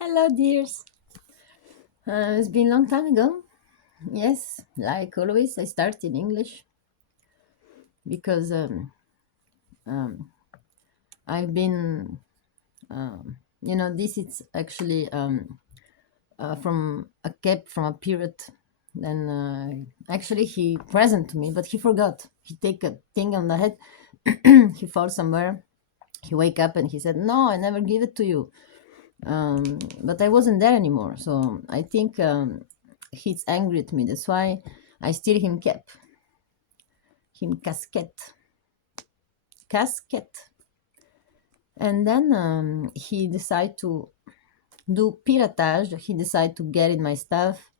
Hello, dears. It's been a long time ago. Yes, like always, I start in English because um, I've been, this is actually from a cap from a period. Then actually he present to me, but he forgot. He take a thing on the head. He falls somewhere. He wake up and he said, "No, I never give it to you." But I wasn't there anymore, so I think he's angry at me. That's why I steal him cap, him casket, and then he decide to do piratage. He decide to get in my stuff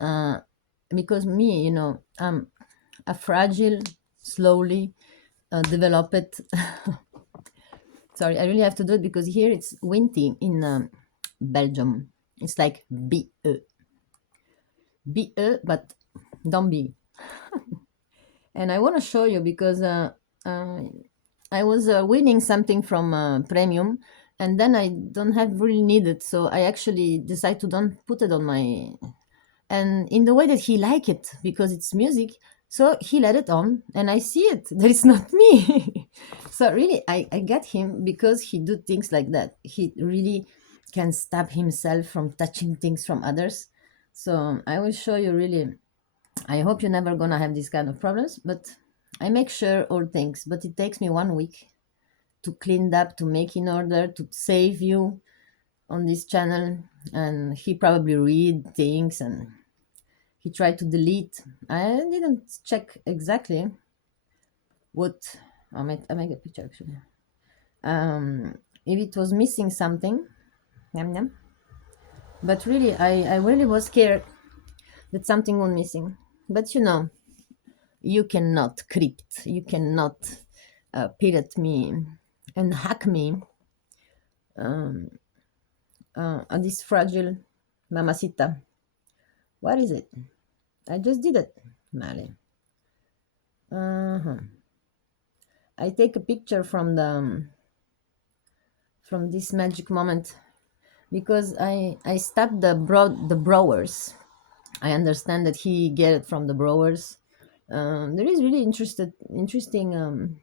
uh, because me, I'm a fragile, slowly developed. Sorry, I really have to do it because here it's windy in Belgium. It's like BE, but don't be. And I want to show you because uh, I was winning something from Premium, and then I don't have really need it, so I actually decide to don't put it on my. And in the way that he like it because it's music, so he let it on, and I see it that it's not me. So really, I get him because he do things like that. He really can stop himself from touching things from others. So I will show you really. I hope you're never gonna have these kind of problems, but I make sure all things. But it takes me 1 week to clean up, to make in order, to save you on this channel. And he probably read things and he tried to delete. I didn't check exactly what I make a picture actually. If it was missing something, yum, yum. But really, I really was scared that something was missing. But you cannot crypt, you cannot pirate me and hack me on this fragile mamacita. What is it? I just did it, Mali. Uh-huh. I take a picture from this magic moment because I stopped the brewers. I understand that he get it from the brewers. There is really interesting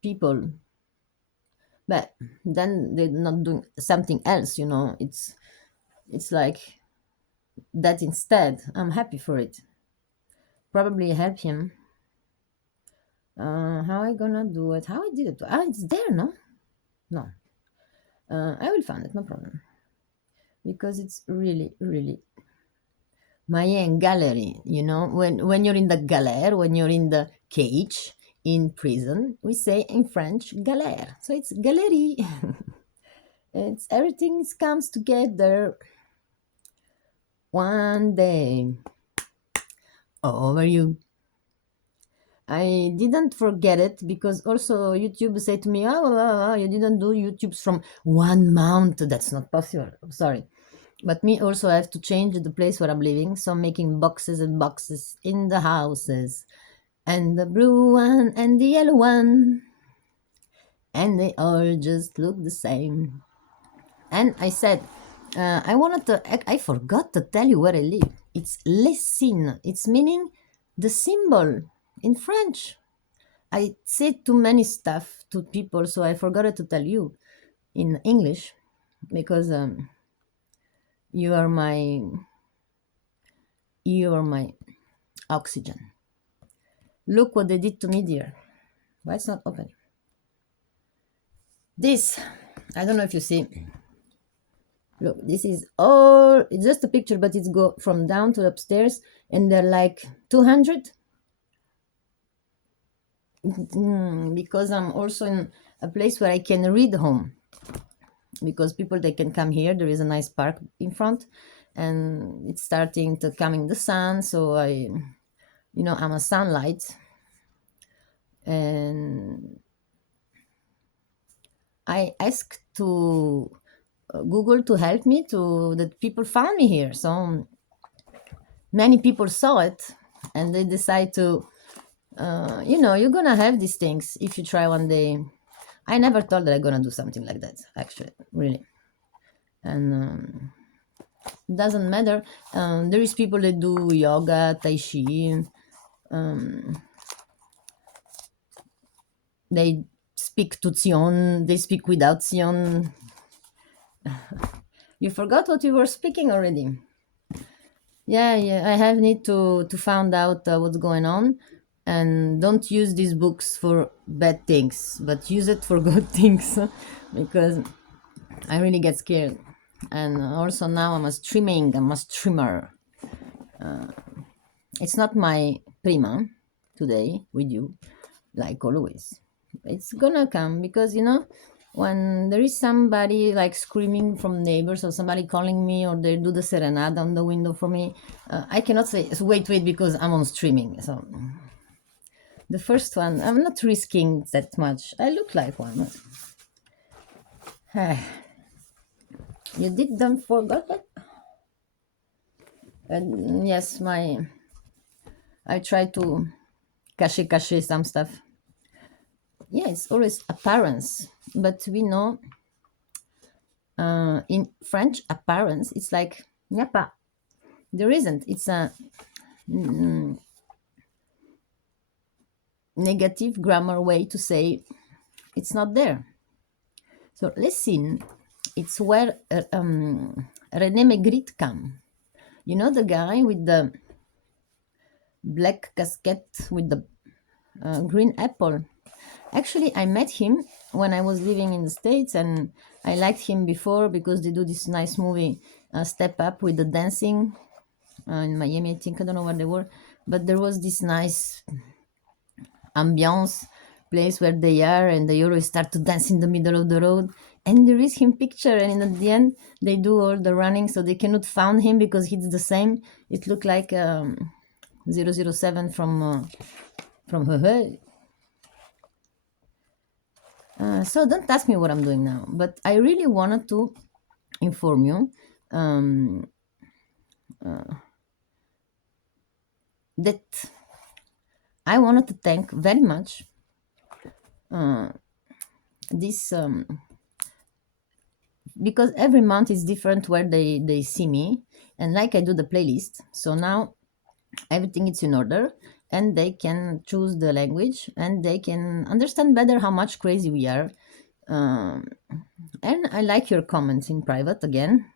people, but then they're not doing something else. It's like that instead. I'm happy for it. Probably help him. How I gonna do it? How I did it? Ah, it's there, no? No. I will find it, no problem. Because it's really, really Mayan gallery. When you're in the galère, when you're in the cage in prison, we say in French galère. So it's galerie. It's everything comes together one day over you. I didn't forget it because also YouTube said to me, oh, you didn't do YouTubes from 1 month. That's not possible. Sorry. But me also I have to change the place where I'm living. So I'm making boxes and boxes in the houses. And the blue one and the yellow one. And they all just look the same. And I said, I forgot to tell you where I live. It's Lissenins. It's meaning the symbol in French. I said too many stuff to people, so I forgot to tell you in English because you are my you are my oxygen. Look what they did to me, dear. Why it's not open? This, I don't know if you see. Look, this is all. It's just a picture, but it's go from down to upstairs, and they're like 200. Because I'm also in a place where I can read home. Because people they can come here. There is a nice park in front, and it's starting to come in the sun. So I'm a sunlight, and I asked to Google to help me to that people found me here. So many people saw it, and they decide to, you're gonna have these things if you try one day. I never thought that I'm gonna do something like that. Actually, really. and doesn't matter. There is people that do yoga, tai chi. They speak to Sion. They speak without Sion. You forgot what you were speaking already. Yeah, yeah. I have need to find out what's going on, and don't use these books for bad things, but use it for good things, because I really get scared. And also now I'm a streaming. I'm a streamer. It's not my prima today with you, like always. It's gonna come because when there is somebody like screaming from neighbors or somebody calling me or they do the serenade on the window for me, I cannot say wait because I'm on streaming. So the first one, I'm not risking that much. I look like one. You didn't forget that? Yes, I try to cache some stuff. Yeah, it's always appearance, but we know in French appearance it's like n'y a pas. There isn't. It's a negative grammar way to say it's not there. So Lessines, it's where René Magritte come. You know the guy with the black casquette with the green apple. Actually, I met him when I was living in the States, and I liked him before because they do this nice movie, Step Up, with the dancing in Miami, I think. I don't know where they were, but there was this nice ambiance place where they are, and they always start to dance in the middle of the road. And there is him picture, and at the end they do all the running, so they cannot find him because he's the same. It looked like 007 from her. So don't ask me what I'm doing now, but I really wanted to inform you that I wanted to thank very much this because every month is different where they see me, and like I do the playlist, so now everything is in order, and they can choose the language and they can understand better how much crazy we are. And I like your comments in private again.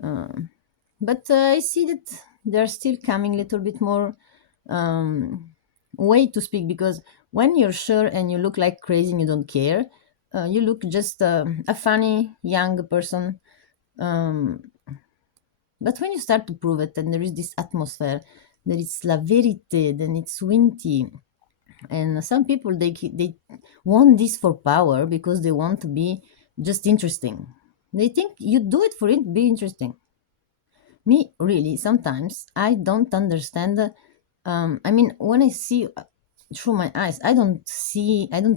But I see that they're still coming a little bit more way to speak, because when you're sure and you look like crazy and you don't care, you look just a funny young person. But when you start to prove it and there is this atmosphere, there is la verite, then it's windy. And some people, they want this for power because they want to be just interesting. They think you do it for it, be interesting. Me, really, sometimes I don't understand. I mean, when I see through my eyes, I don't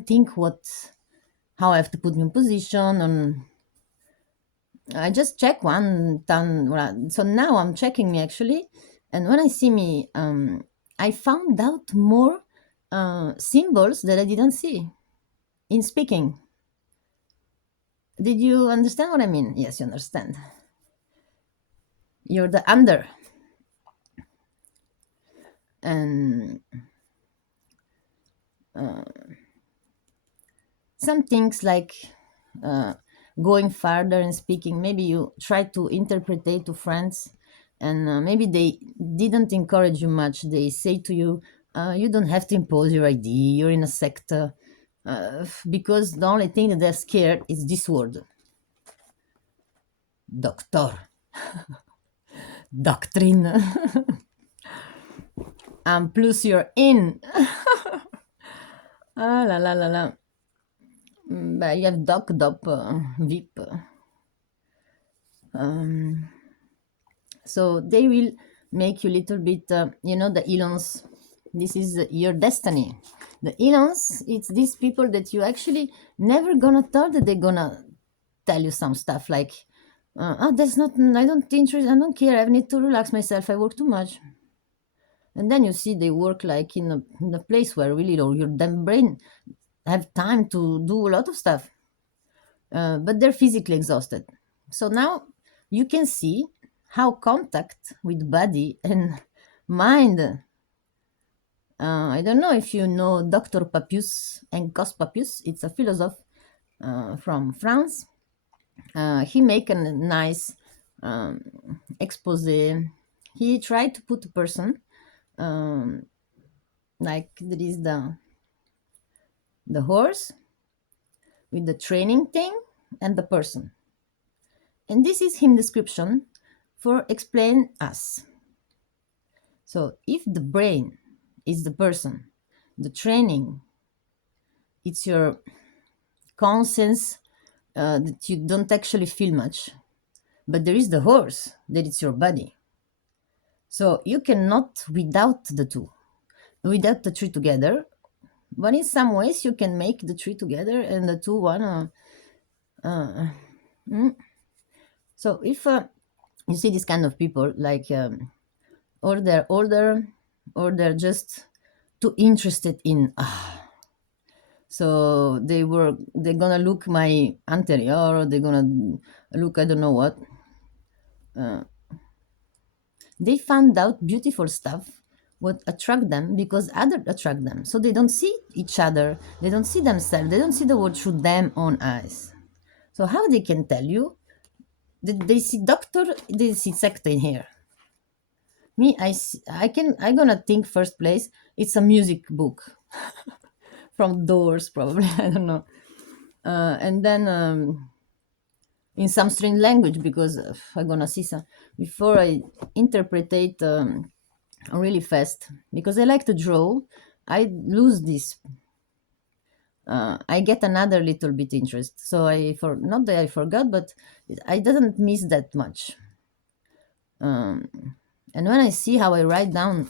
think how I have to put me in position. And I just check one time. So now I'm checking me actually. And when I see me, I found out more symbols that I didn't see in speaking. Did you understand what I mean? Yes, you understand. You're the under. And some things like going farther and speaking, maybe you try to interpret to friends, and maybe they didn't encourage you much. They say to you, you don't have to impose your ID, you're in a sector, because the only thing that they're scared is this word, doctor, doctrine. And plus you're in. Ah, la la la la. But you have doc, dop, vip. So they will make you a little bit, the Elons. This is your destiny. The Elons, it's these people that you actually never gonna tell that they're gonna tell you some stuff like, oh, that's not, I don't care, I need to relax myself, I work too much. And then you see they work like in a place where really your damn brain have time to do a lot of stuff. But they're physically exhausted. So now you can see how contact with body and mind. I don't know if you know Dr. Papius, encos Papius. It's a philosopher from France. He make a nice um, expose. He tried to put a person like there is the horse with the training thing and the person. And this is him description for explain us. So if the brain is the person, the training, it's your conscience that you don't actually feel much, but there is the horse that it's your body. So you cannot without the two, without the three together. But in some ways you can make the three together and the two one. So if you see this kind of people like or they're older or they're just too interested in so they're gonna look my anterior or they're gonna look I don't know what. They found out beautiful stuff what attract them because other attract them, so they don't see each other, they don't see themselves, they don't see the world through them own eyes. So how they can tell you that they see doctor, they see sector in here? Me, I gonna think first place it's a music book from Doors probably. I don't know. And then in some strange language because I'm gonna see some before I interpretate really fast because I like to draw. I lose this. I get another little bit interest. So not that I forgot, but I didn't miss that much. And when I see how I write down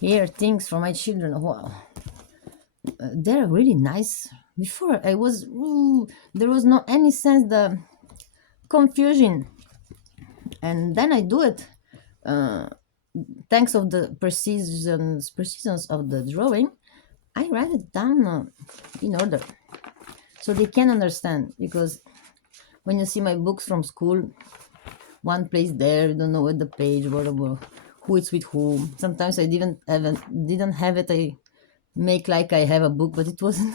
here things for my children, wow, they're really nice. Before I was, there was no any sense the confusion, and then I do it. Thanks of the precisions of the drawing, I write it down in order so they can understand. Because when you see my books from school, one place there, you don't know what the page, whatever, who it's with whom. Sometimes I didn't have it. I make like I have a book, but it wasn't.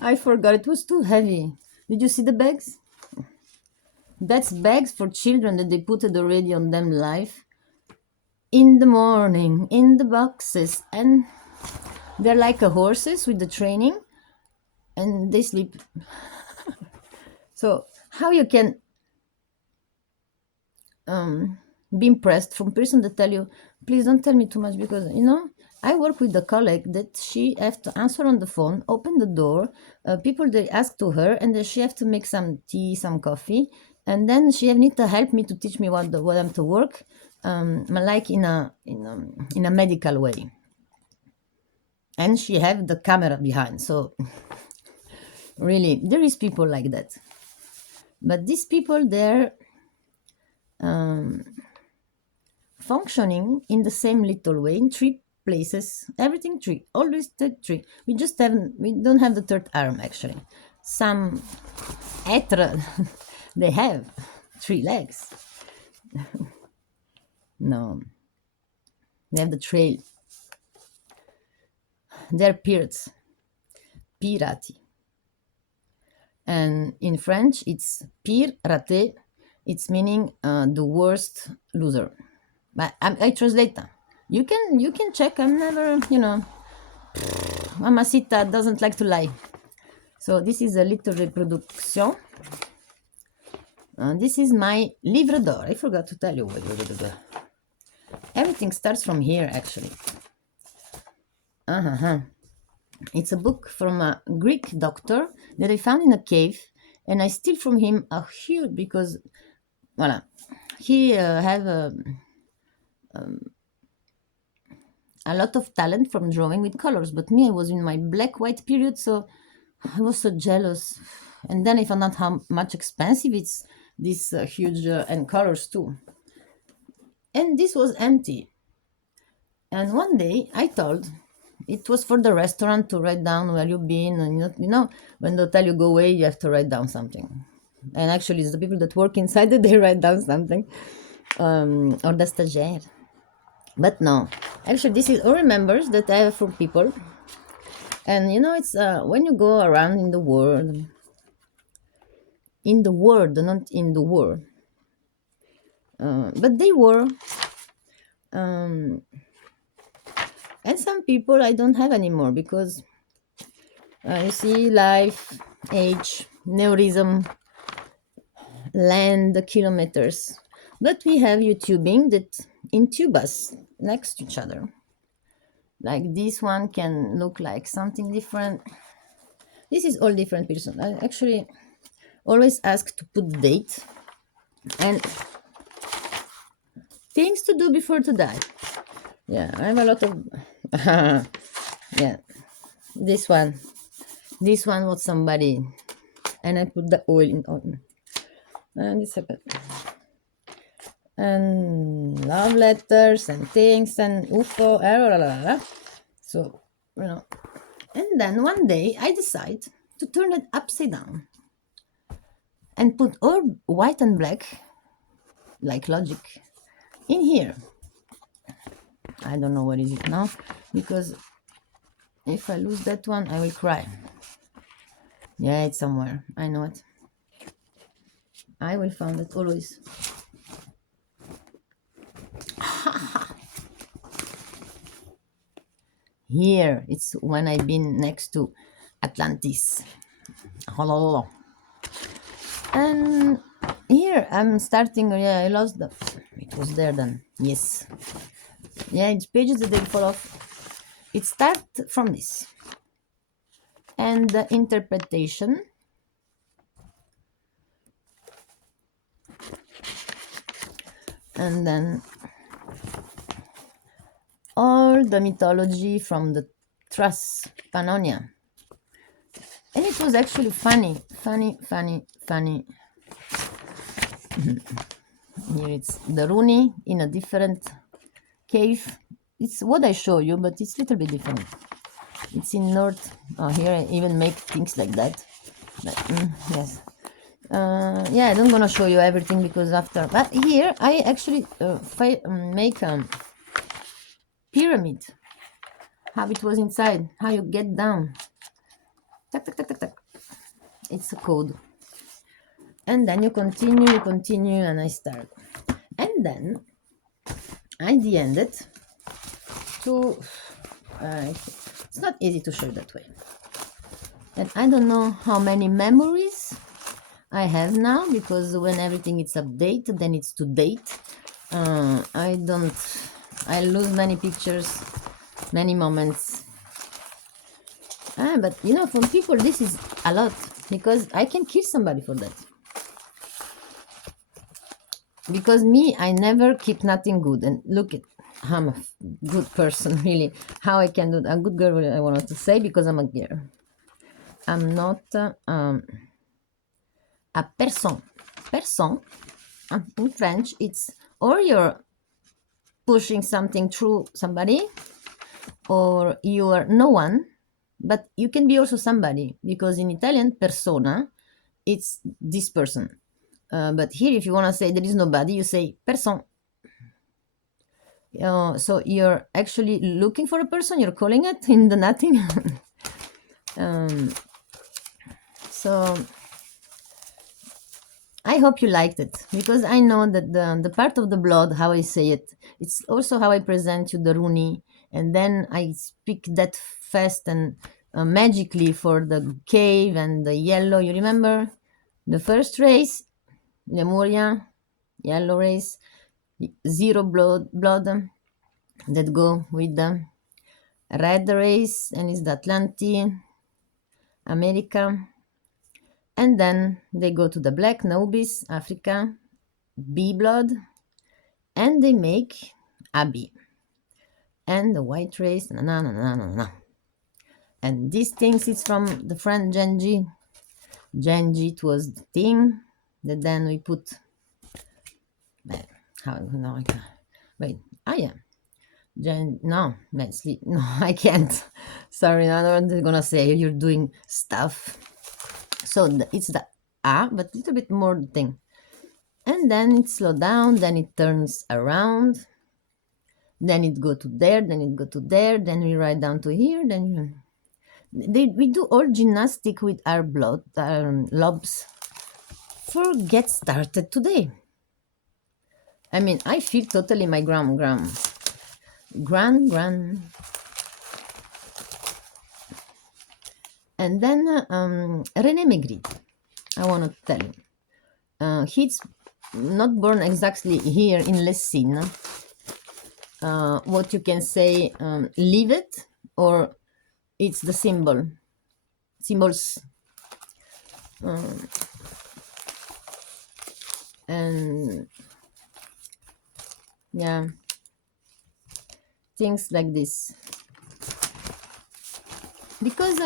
I forgot. It was too heavy. Did you see the bags? That's bags for children that they put it already on them live in the morning in the boxes, and they're like a horses with the training, and they sleep. So how you can be impressed from person that tell you, please don't tell me too much, because I work with a colleague that she have to answer on the phone, open the door, people they ask to her, and then she have to make some tea, some coffee, and then she need to help me to teach me what I'm to work, like in a medical way, and she have the camera behind. So really, there is people like that, but these people they're functioning in the same little way in three places, everything three, always the three. We don't have the third arm actually. Some etre they have 3 legs. No, they have the trail. They're pirates, pirati, and in French it's pire raté. It's meaning the worst loser. But I translate that. You can check. I'm never, Mamacita doesn't like to lie. So this is a little reproduction. This is my livre d'or. I forgot to tell you. Everything starts from here, actually. It's a book from a Greek doctor that I found in a cave, and I steal from him a huge, because, voila, he have a lot of talent from drawing with colors, but me, I was in my black-white period, so I was so jealous. And then I found out how much expensive it's this huge and colors too. And this was empty. And one day I told it was for the restaurant to write down where you've been, and when they tell you go away, you have to write down something. and actually it's the people that work inside that they write down something, or the stagiaire. But no, actually this is all remembers that I have for people. And it's when you go around in the world, not in the war, but they were, um, and some people I don't have anymore because you see, life, age, neurism, land, kilometers. But we have YouTubing that intube us next to each other. Like this one can look like something different. This is all different person. I actually always ask to put date and things to do before to die. Yeah, I have a lot of yeah. This one was somebody, and I put the oil in on. And this happened. And love letters and things and UFO, so and then one day I decide to turn it upside down and put all white and black, like logic, in here. I don't know where is it now, because if I lose that one I will cry. Yeah, it's somewhere, I know it. I will find it always. Here, it's when I've been next to Atlantis. And here I'm starting. Yeah, I lost the. It was there then. Yes. Yeah, it's pages that they fall off. It starts from this. And the interpretation. And then all the mythology from the Truss Pannonia. And it was actually funny. Here it's the Rooney in a different cave. It's what I show you, but it's a little bit different. It's in North. Oh, here I even make things like that. Yes. Yeah, I'm not gonna show you everything because after. But here I actually make a pyramid. How it was inside. How you get down. Tuck, tuck, tuck, tuck, tuck. It's a code. And then you continue, and I start. And then I end it to. It's not easy to show that way. And I don't know how many memories I have now, because when everything is updated, then it's to date. I lose many pictures, many moments. But for people this is a lot, because I can kill somebody for that. Because me, I never keep nothing good. And look at, I'm a good person, really. How I can do that. A good girl, I wanted to say, because I'm a girl. I'm not a person. Person, in French, it's or you're pushing something through somebody, or you are no one, but you can be also somebody, because in Italian, persona, it's this person. But here, if you want to say there is nobody, you say person. So you're actually looking for a person, you're calling it in the nothing. So I hope you liked it, because I know that the part of the blood, how I say it, it's also how I present you the Rooney, and then I speak that fast and magically for the cave and the yellow. You remember the first race, Lemuria, yellow race, zero blood that go with the red race, and it's the Atlantide, America. And then they go to the black, Nubis, Africa, B blood, and they make Abi. And the white race, And these things, it's from the friend Genji. Genji, it was the thing that then we put. How no, I can't. Wait, yeah. No, sleep. No, I can't. Sorry, I'm not gonna say you're doing stuff. So it's the A, but a little bit more thing. And then it slows down, then it turns around, then it go to there, then it go to there, then we write down to here, then we do all gymnastic with our blood, our lobes. For get started today. I mean, I feel totally my gran. And then René Magritte, I want to tell you. He's not born exactly here in Lissenins. What you can say, leave it, or it's the symbols. And yeah, things like this. Because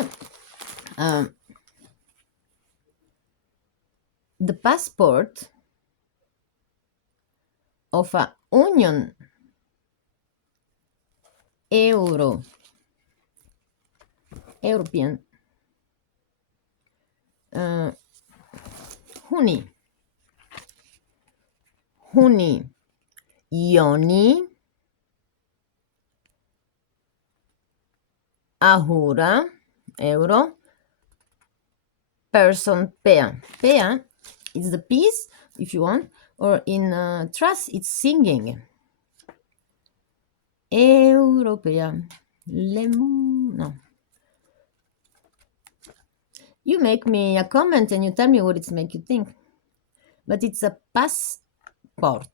the passport of a Union European Huni Ioni Ahura Euro Person Pea. Pea is the piece, if you want, or in Trust it's singing. Europea. No. You make me a comment and you tell me what it's make you think. But it's a passport.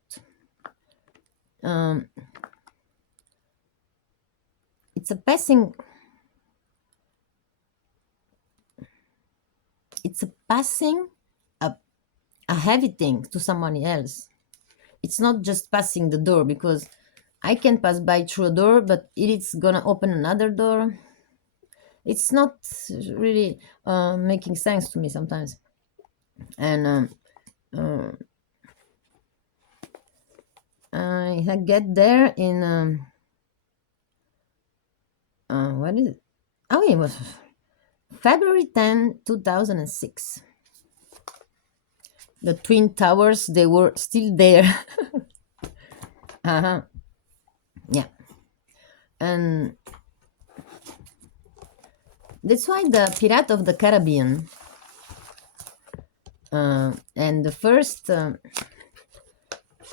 It's a passing. It's a passing a heavy thing to someone else. It's not just passing the door, because I can pass by through a door, but it's gonna open another door. It's not really making sense to me sometimes. And I get there in what is it? Oh, it was February 10, 2006. The Twin Towers, they were still there. Yeah. And that's why the Pirate of the Caribbean and the first,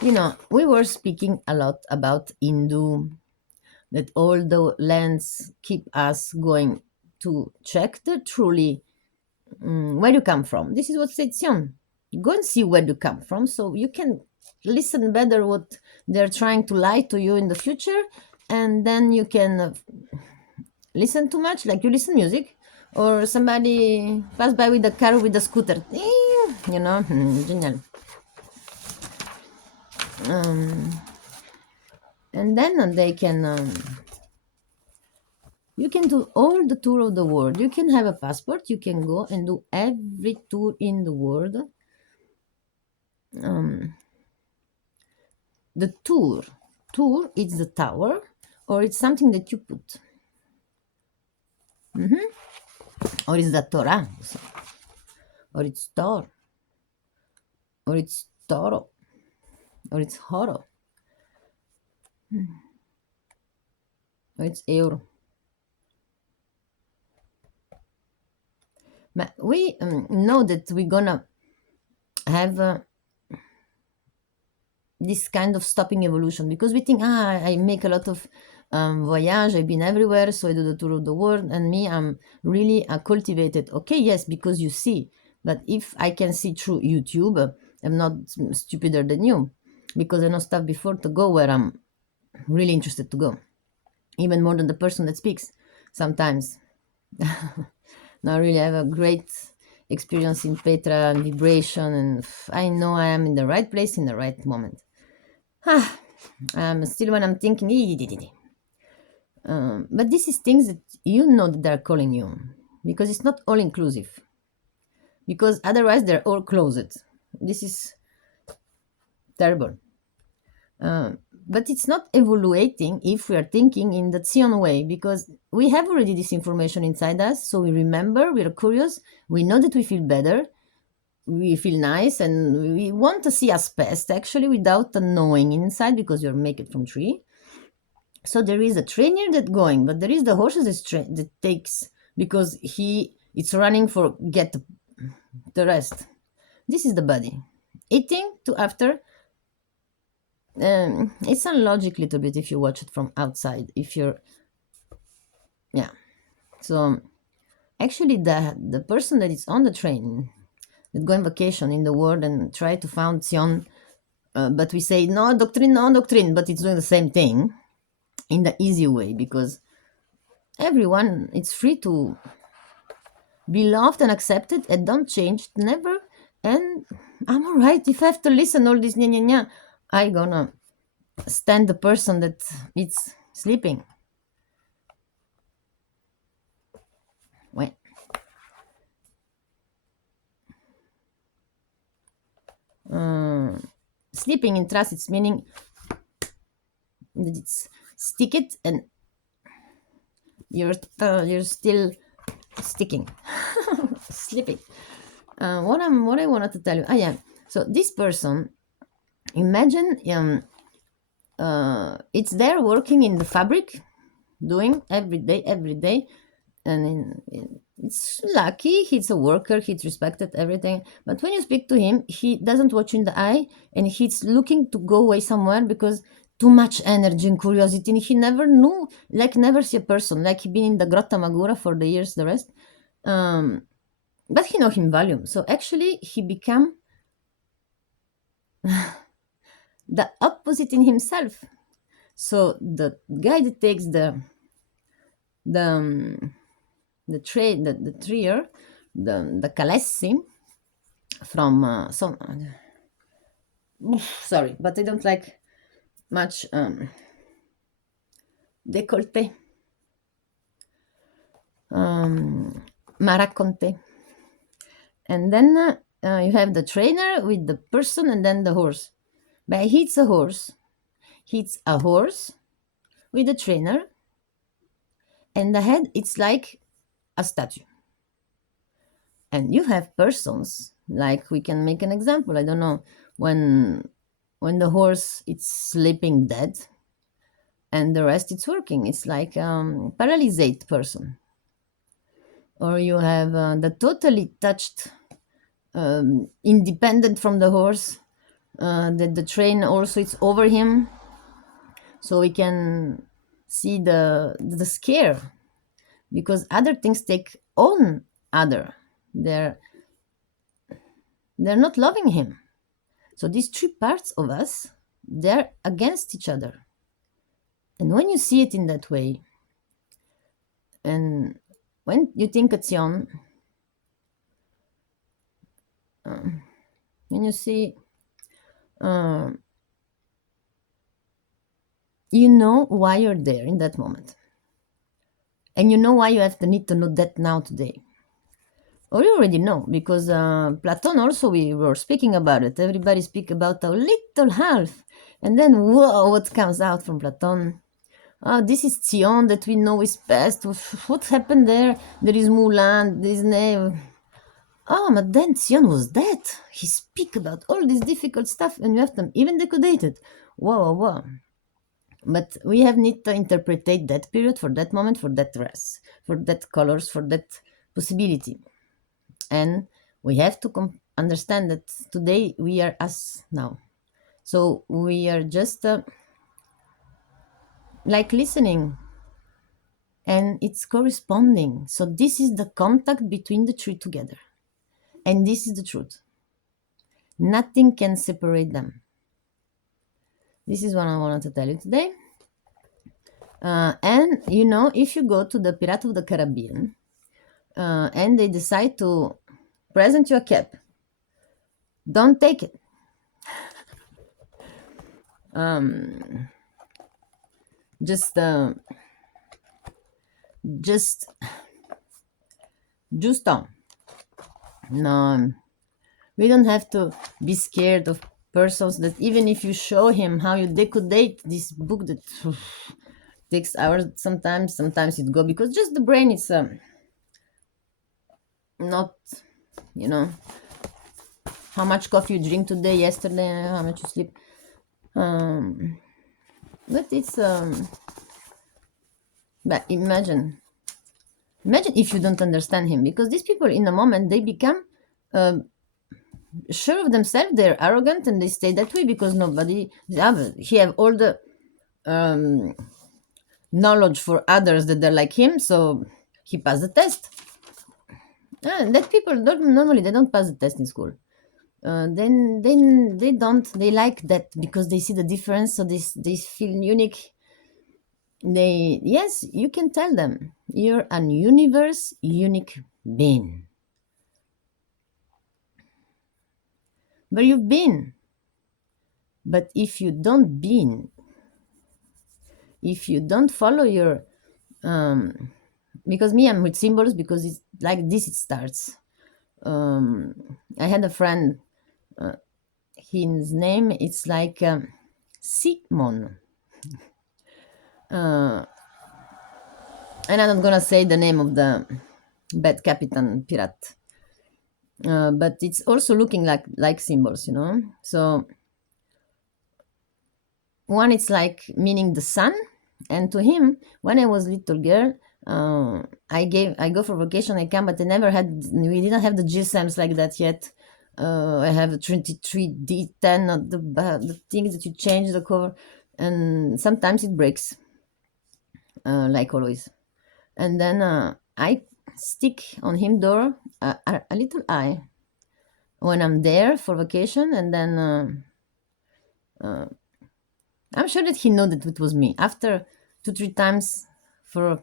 we were speaking a lot about Hindu, that all the lands keep us going to check the truly where you come from. This is what Section. Go and see where you come from, so you can listen better what they're trying to lie to you in the future, and then you can listen too much, like you listen music, or somebody pass by with a car with a scooter, genial. And then they can you can do all the tour of the world. You can have a passport, you can go and do every tour in the world. The tour is the tower, or it's something that you put, or it's the Torah, or it's Tor, or it's Toro, or it's Horo, or it's Euro. But we know that we're gonna have this kind of stopping evolution, because we think, I make a lot of voyage, I've been everywhere, so I do the tour of the world, and me, I'm really cultivated. Okay, yes, because you see, but if I can see through YouTube, I'm not stupider than you, because I know stuff before to go where I'm really interested to go, even more than the person that speaks sometimes. Now really I have a great experience in Petra and vibration, and I know I am in the right place in the right moment. Still when I'm thinking, but this is things that you know that they're calling you, because it's not all inclusive, because otherwise they're all closed. This is terrible. But it's not evaluating if we are thinking in the Zion way, because we have already this information inside us, so we remember, we are curious, we know that we feel better, we feel nice and we want to see us best actually without knowing inside because you're made from tree. So there is a trainer that going, but there is the horses that takes because it's running for get the rest. This is the body eating to after. It's unlogic little bit if you watch it from outside. If you're yeah, so actually the person that is on the train that go on vacation in the world and try to found Sion, but we say no doctrine, but it's doing the same thing in the easy way because everyone it's free to be loved and accepted and don't change never. And I'm all right if I have to listen all this nya nya nya. I gonna stand the person that it's sleeping. Well, sleeping in trust, it's meaning that it's stick it and you're still sticking, sleeping. What I wanted to tell you. Yeah. So this person, imagine it's there working in the fabric, doing every day, and it's lucky he's a worker, he's respected everything. But when you speak to him, he doesn't watch you in the eye, and he's looking to go away somewhere because too much energy and curiosity. And he never knew, like never see a person, like he been in the Grotta Magura for the years, the rest. But he know him volume. So actually, he become the opposite in himself. So the guy that takes the trade, the trier, the calessi from some. Sorry, but I don't like much décolleté. Maraconte. And then you have the trainer with the person and then the horse. But he's a horse. He's a horse with a trainer. And the head, it's like a statue. And you have persons, like we can make an example. I don't know, when the horse it's sleeping dead and the rest it's working. It's like paralyzed person. Or you have the totally touched, independent from the horse, that the train also it's over him. So we can see the scare because other things take on other. They're not loving him. So these three parts of us, they're against each other. And when you see it in that way, and when you think it's Sion, when you see, you know why you're there in that moment. And you know why you have the need to know that now today. Or you already know, because Platon also, we were speaking about it. Everybody speak about a little half. And then, whoa, what comes out from Platon? Oh, this is Zion that we know is past. What happened there? There is Mulan, there is Neve. Oh, but then Zion was dead. He speak about all this difficult stuff and you have them even decoded. Whoa, whoa, whoa. But we have need to interpret that period for that moment, for that dress, for that colors, for that possibility. And we have to understand that today we are us now. So we are just like listening and it's corresponding. So this is the contact between the three together. And this is the truth. Nothing can separate them. This is what I wanted to tell you today. And you know, if you go to the Pirate of the Caribbean and they decide to present you a cap, don't take it. Just don't. No, we don't have to be scared of persons that even if you show him how you decodate this book that takes hours sometimes it go because just the brain is not, you know, how much coffee you drink today, yesterday, how much you sleep. But it's but imagine if you don't understand him, because these people in a moment they become sure of themselves, they're arrogant, and they stay that way because nobody he have all the knowledge for others that they're like him, so he passed the test. And that people don't normally, they don't pass the test in school. Then they don't, they like that because they see the difference, so they feel unique. They, yes, you can tell them you're an universe unique being, but you've been. But if you don't been, if you don't follow your because me, I'm with symbols because it's like this it starts. I had a friend, his name it's like Simon, and I'm not gonna say the name of the bad captain pirate, but it's also looking like symbols, you know. So one, it's like meaning the sun, and to him, when I was little girl, I go for vacation, I come, but I never had, we didn't have the GSMs like that yet. I have a 23D10 of the things that you change the cover, and sometimes it breaks, like always. And then I stick on him door a little eye when I'm there for vacation, and then I'm sure that he knew that it was me. After 2-3 times for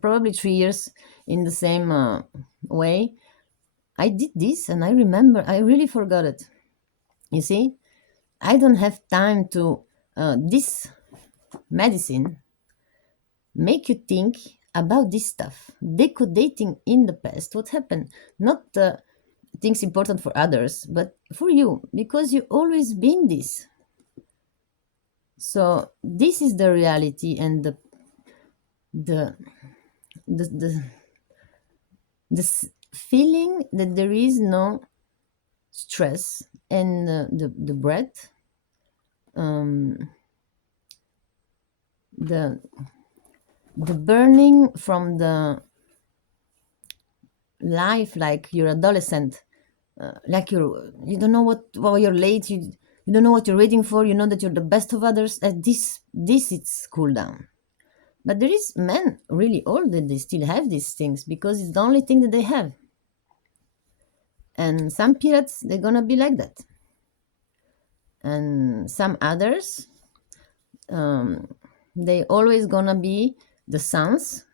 probably 3 years in the same way, I did this, and I remember I really forgot it. You see, I don't have time to this medicine make you think about this stuff, decoding in the past what happened, not things important for others, but for you, because you always been this. So this is the reality, and the this feeling that there is no stress, and the breath, the burning from the life, like you're adolescent, like you don't know what, well, you're late, you don't know what you're waiting for, you know that you're the best of others. This it's cool down. But there is men really old that they still have these things because it's the only thing that they have. And some pirates, they're gonna be like that. And some others, they always gonna be the sons,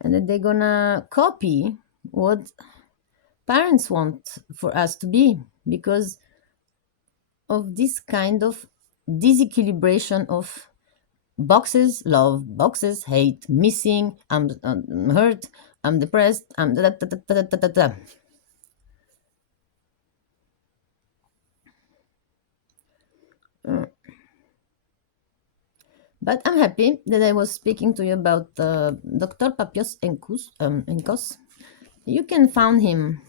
and that they're gonna copy what parents want for us to be, because of this kind of disequilibration of boxes: love, boxes: hate, missing, I'm hurt, I'm depressed, I'm da, da, da, da, da, da, da. But I'm happy that I was speaking to you about Dr. Papius Encos. You can find him,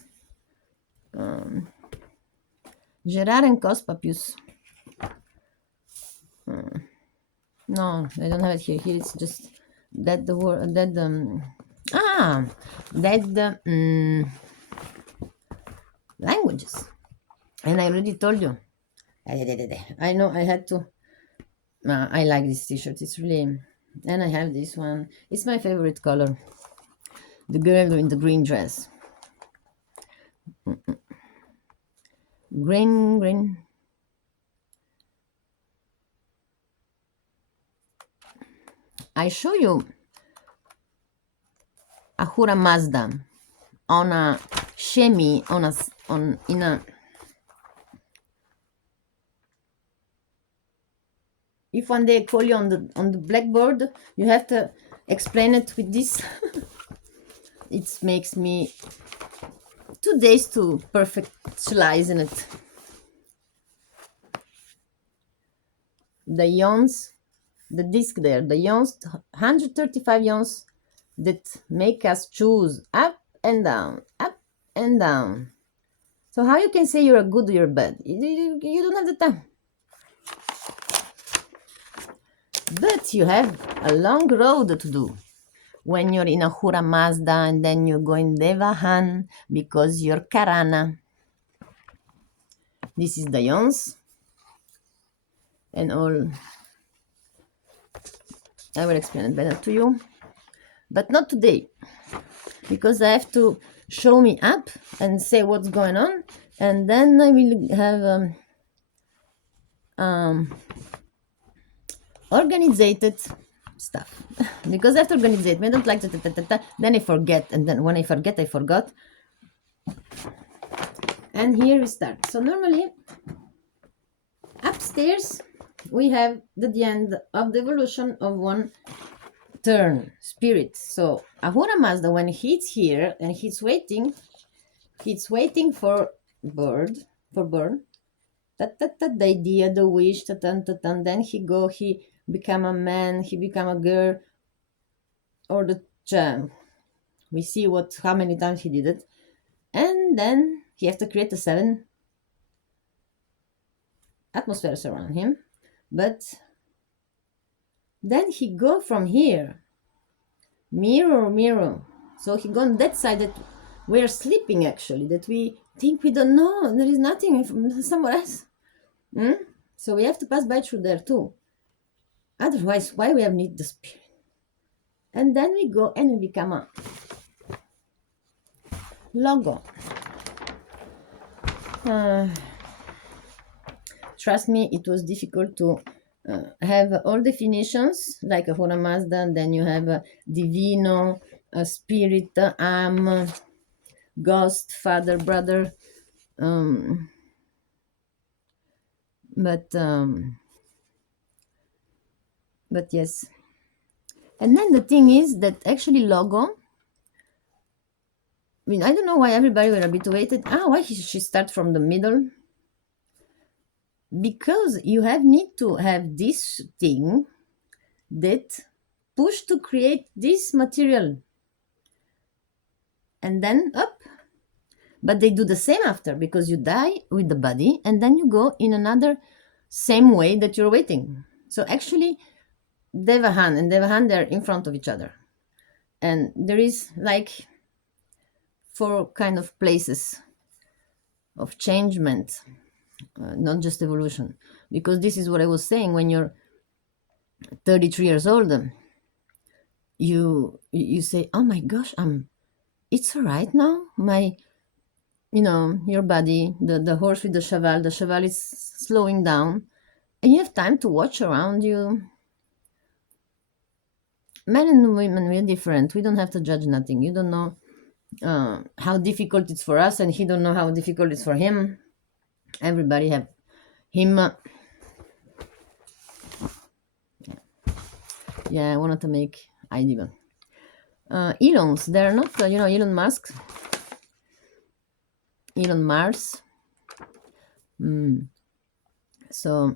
Gerard Encos Papius. No, I don't have it here. Here it's just that the word that that languages. And I already told you. I know I had to. I like this t-shirt. It's really, and I have this one. It's my favorite color. The girl in the green dress. Green. I show you Ahura Mazda on a shemi, in a. If one day I call you on the blackboard, you have to explain it with this. It makes me 2 days to perfectualize in it. The ions, the disc there, the ions, 135 ions that make us choose up and down, up and down. So how you can say you're good or you're bad? You don't have the time. But you have a long road to do. When you're in Ahura Mazda and then you go in Devahan because you're Karana. This is the Yons and all. I will explain it better to you, but not today, because I have to show me up and say what's going on, and then I will have organized stuff. Because I have to organize it. I don't like then I forget, and then when I forget, I forgot. And here we start. So normally, upstairs, we have the end of the evolution of one turn, spirit. So Ahura Mazda, when he's here and he's waiting for bird, the idea, the wish, then he become a man, he become a girl, or the jam. We see how many times he did it. And then he has to create the 7 atmospheres around him. But then he go from here, mirror. So he go on that side that we're sleeping, actually, that we think we don't know. There is nothing from somewhere else. So we have to pass by through there too. Otherwise, why we have need the spirit? And then we go and we become a logo. Trust me, it was difficult to have all definitions like a Ahura Mazda, and then you have a Divino, a spirit, ghost, father, brother. But yes. And then the thing is that actually logo, I mean, I don't know why everybody were habituated. Why she start from the middle? Because you need to have this thing that push to create this material. And then up. But they do the same after, because you die with the body and then you go in another same way that you're waiting. So actually, Devahan and Devahan, they're in front of each other. And there is like 4 kind of places of changement, not just evolution. Because this is what I was saying, when you're 33 years old, you say, oh my gosh, it's all right now. Your body, the horse with the cheval is slowing down, and you have time to watch around you. Men and women, we're different. We don't have to judge nothing. You don't know how difficult it's for us, and he don't know how difficult it's for him. Everybody have him. Yeah, I wanted to make idea. Elons, they're not, Elon Musk, Elon Mars. So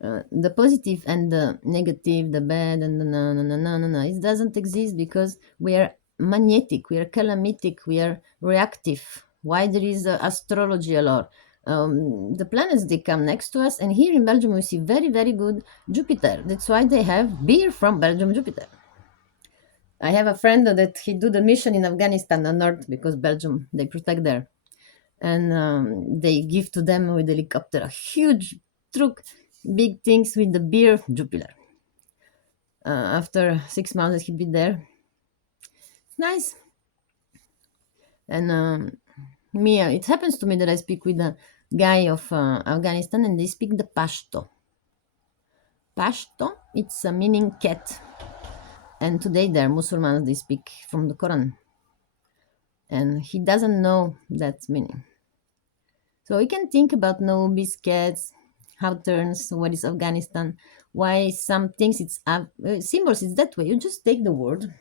the positive and the negative, the bad and the no, it doesn't exist, because we are magnetic, we are calamitic, we are reactive. Why there is astrology a lot? The planets, they come next to us, and here in Belgium we see very, very good Jupiter. That's why they have beer from Belgium Jupiter. I have a friend that he do the mission in Afghanistan, the north, because Belgium, they protect there. And they give to them with helicopter a huge truck, big things with the beer Jupiter. After 6 months he'd be there. Nice. And it happens to me that I speak with a guy of Afghanistan, and they speak the Pashto. Pashto, it's a meaning cat. And today they're Muslims, they speak from the Quran. And he doesn't know that meaning. So we can think about Nobis, cats, how turns, what is Afghanistan, why some things it's symbols, it's that way. You just take the word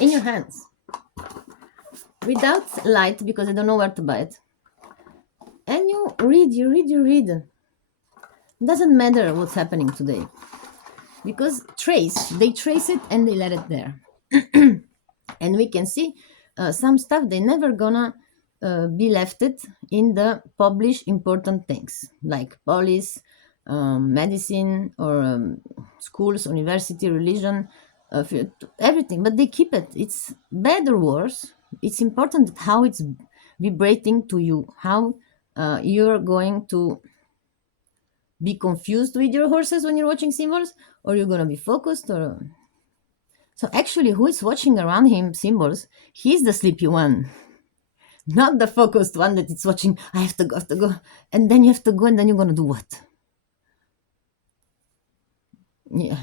in your hands without light, because I don't know where to buy it, and you read. Doesn't matter what's happening today, because they trace it and they let it there. And we can see some stuff they never gonna be left in the published important things like police, medicine, or schools, university, religion, everything. But they keep it. It's bad or worse. It's important how it's vibrating to you, how you're going to be confused with your horses when you're watching symbols, or you're going to be focused. Or so actually, who is watching around him symbols? He's the sleepy one, not the focused one that it's watching. I have to go, and then you have to go, and then you're going to do what? Yeah,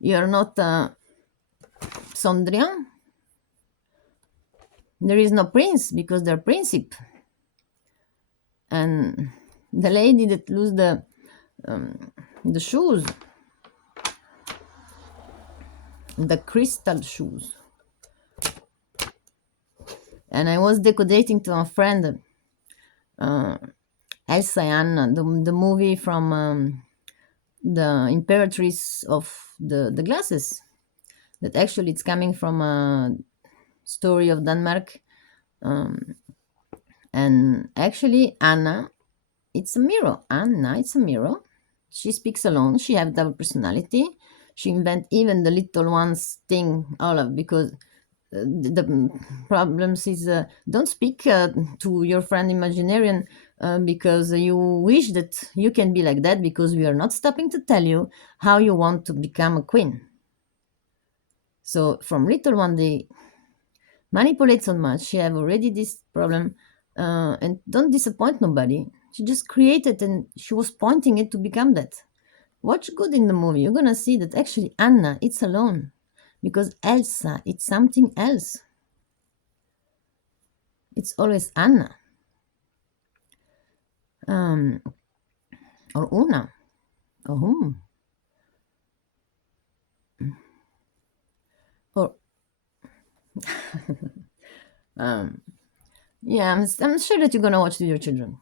you're not Sondrian. There is no prince because they're principe, and the lady that lose the shoes, the crystal shoes. And I was decoding to a friend, Elsa Anna, the movie from the Imperatrice of the Glasses. That actually it's coming from a story of Denmark. And actually, Anna, it's a mirror. Anna, it's a mirror. She speaks alone. She have double personality. She invent even the little ones thing, all of because the problems is don't speak to your friend imaginarian because you wish that you can be like that, because we are not stopping to tell you how you want to become a queen. So from little one, they manipulate so much. She have already this problem, and don't disappoint nobody. She just created and she was pointing it to become that. Watch good in the movie. You're gonna see that actually Anna, it's alone, because Elsa, it's something else. It's always Anna. Or Una, or whom, or yeah, I'm sure that you're gonna watch with your children.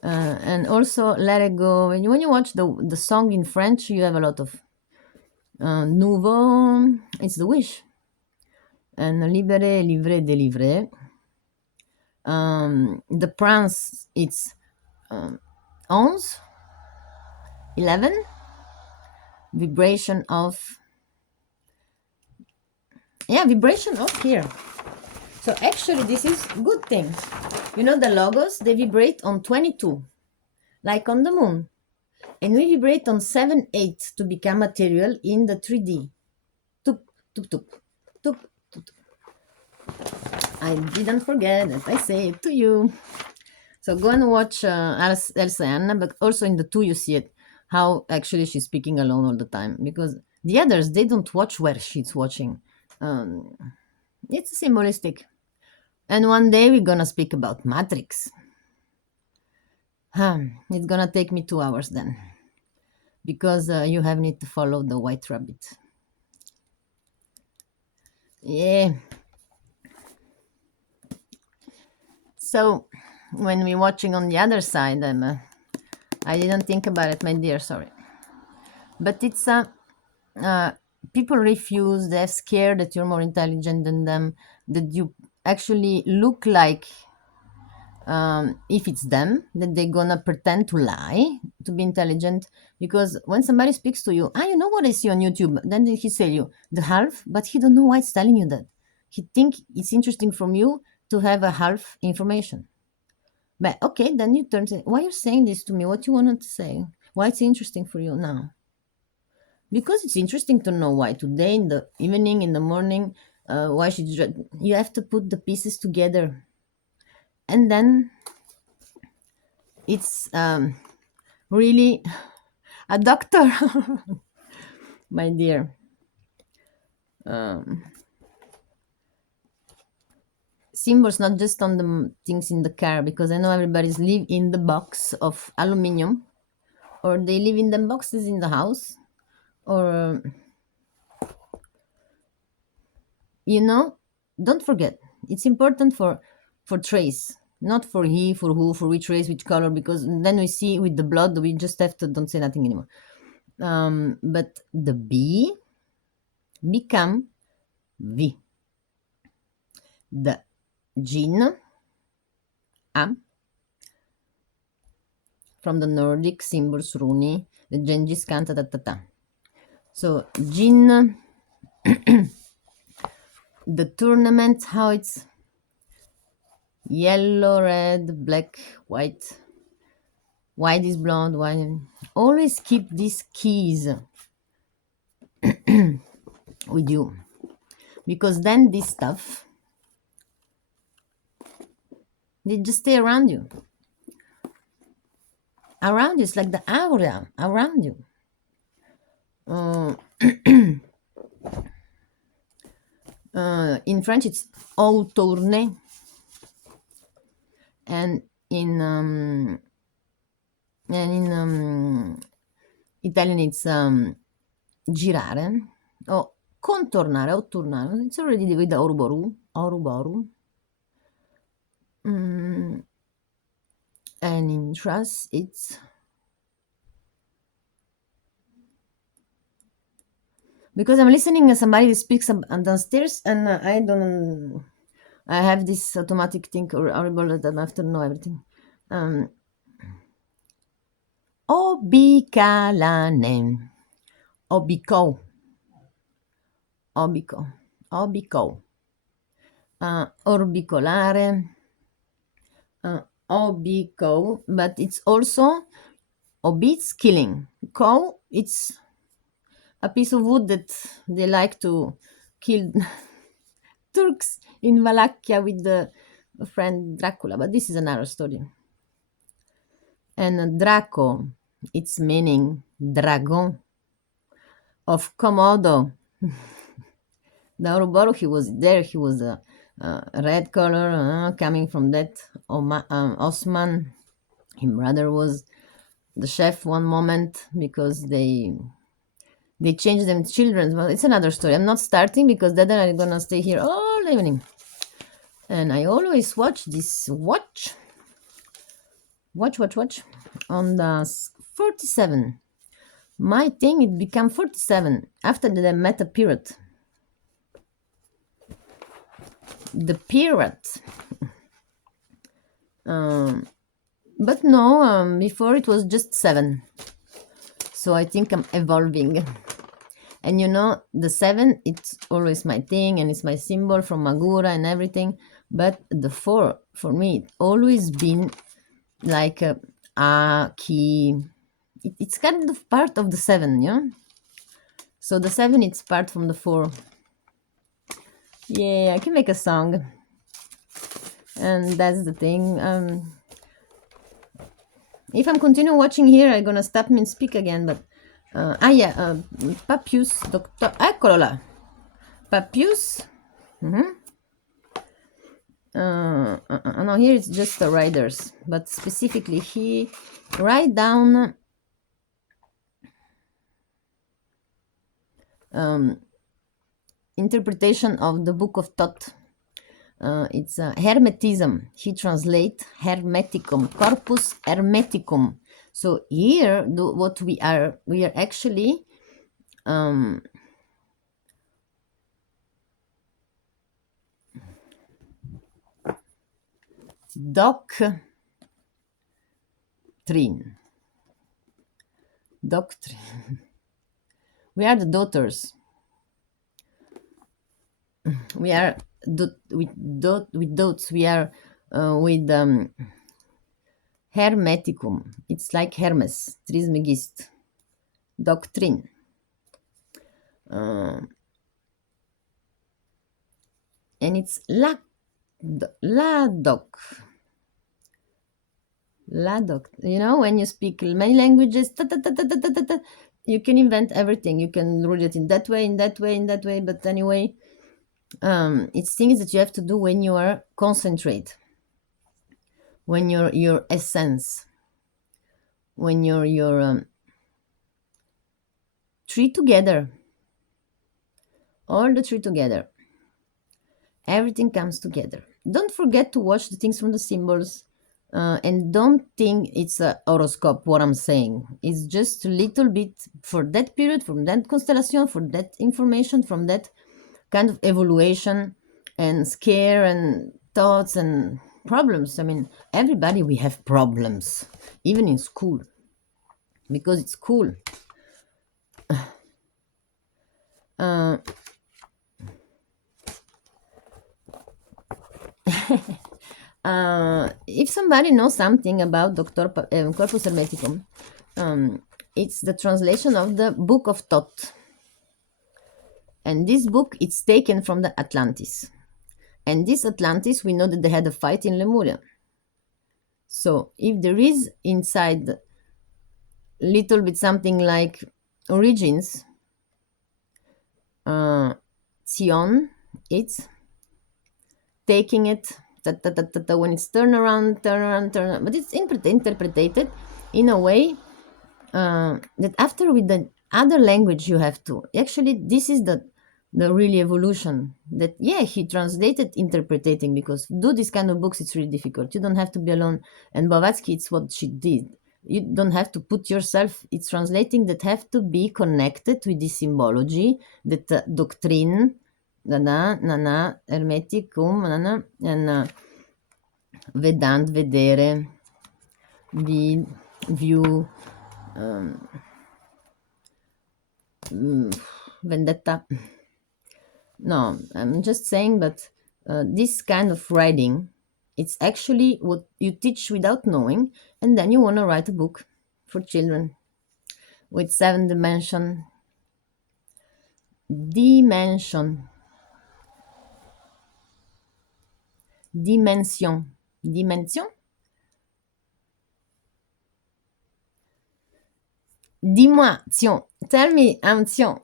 And also Let It Go. When you watch the song in French, you have a lot of nouveau. It's the wish, and libéré, livré, délivré. The prince, it's 11, vibration of, vibration of here. So actually this is good thing. You know, the logos, they vibrate on 22, like on the moon. And we vibrate on 7, 8 to become material in the 3D. Tup, tup, tup, tup, tup, tup. I didn't forget that I say it to you. So go and watch Elsa Anna, but also in the 2 you see it, how actually she's speaking alone all the time. Because the others, they don't watch where she's watching. It's symbolistic. And one day we're gonna speak about Matrix. It's gonna take me 2 hours then, because you have need to follow the white rabbit. Yeah. So when we're watching on the other side, I didn't think about it, my dear, sorry. But it's people refuse, they're scared that you're more intelligent than them, that you actually look like, if it's them, that they're gonna pretend to lie to be intelligent. Because when somebody speaks to you, you know what I see on YouTube, then he say you the half, but he don't know why it's telling you that. He think it's interesting from you to have a half information. But okay, then you turn to, why you're saying this to me? What you wanted to say? Why it's interesting for you now? Because it's interesting to know why today, in the evening, in the morning, why you have to put the pieces together. And then it's really a doctor, my dear. Symbols not just on the things in the car, because I know everybody's live in the box of aluminium, or they live in the boxes in the house, or don't forget, it's important for trace, not for he, for who, for which race, which color, because then we see with the blood, we just have to don't say nothing anymore. But the B become V. The gene A, from the Nordic symbols runi, the Genghis Khan, ta ta ta ta. So Jin, the tournament, how it's yellow, red, black, white. White is blonde, white. Always keep these keys with you, because then this stuff, they just stay around you. Around you, it's like the aura around you. In French, it's autourner, and in Italian, it's girare or contornare o tornare. It's already with the oruboru, oruboru. And in Thras, it's because I'm listening to somebody speaks downstairs, and I have this automatic thing horrible that I have to know everything. Obicalane, obico, orbicolare, obico, but it's also obits killing. Cow, it's a piece of wood that they like to kill Turks in Wallachia with the friend Dracula, but this is another story. And Draco, its meaning dragon of Komodo. The Ouroboros, he was there, he was a red color, coming from that Osman. His brother was the chef one moment because they changed them children. Well, it's another story. I'm not starting because then I'm gonna stay here all evening. And I always watch this watch on the 47. My thing, it became 47 after the meta period. The period. But no, before it was just 7. So I think I'm evolving. And you know, the 7, it's always my thing, and it's my symbol from Magura and everything. But the 4, for me, it's always been like a key. It's kind of part of the 7, yeah? So the 7, it's part from the 4. Yeah, I can make a song. And that's the thing. If I'm continue watching here, I'm gonna stop me and speak again, but papius, docteur, eccolo là. Papius. No, here it's just the riders, but specifically he write down interpretation of the book of THOT. It's hermetism. He translate hermeticum, corpus hermeticum. So here, what we are actually doctrine. We are the daughters. We are with dots. We are with hermeticum. It's like hermes, trismegist, doctrine. And it's la doc. You know, when you speak many languages, you can invent everything. You can rule it in that way, in that way, in that way. But anyway, it's things that you have to do when you are concentrate, when you're your essence, when you're your three together, all the three together. Everything comes together. Don't forget to watch the things from the symbols. And don't think it's a horoscope, what I'm saying. It's just a little bit for that period, from that constellation, for that information, from that kind of evaluation and scare and thoughts and problems. I mean, everybody, we have problems, even in school, because it's cool. Uh, if somebody knows something about Corpus Hermeticum, it's the translation of the Book of THOT. And this book, it's taken from the Atlantis. And this Atlantis, we know that they had a fight in Lemuria. So if there is inside little bit something like origins, Sion, it's taking it, when it's turn around, but it's interpreted in a way that after with the other language you have to, actually this is the really evolution, that he translated interpreting, because do this kind of books, it's really difficult. You don't have to be alone, and Blavatsky, it's what she did. You don't have to put yourself, it's translating that have to be connected with the symbology, that doctrine, hermeticum, and vedant, vedere, view, vendetta. No, I'm just saying that this kind of writing, it's actually what you teach without knowing, and then you want to write a book for children with 7 dimension. Dimension. Dimension. Dis-moi, Tion. Tell me, I'm Tion.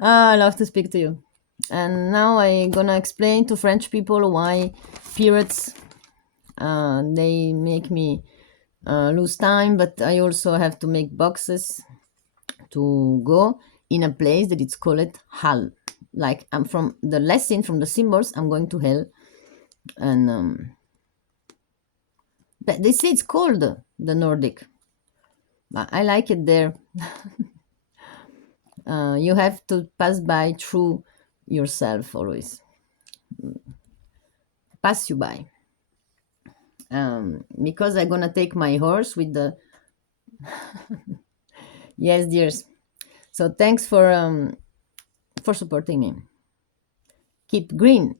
I love to speak to you. And now I'm gonna explain to French people why periods, they make me lose time, but I also have to make boxes to go in a place that it's called hell. Like, I'm from the lesson, from the symbols, I'm going to hell. And but they say it's cold, the Nordic. But I like it there. You have to pass by through yourself always. Pass you by. Because I'm gonna take my horse with the yes, dears. So thanks for supporting me. Keep green.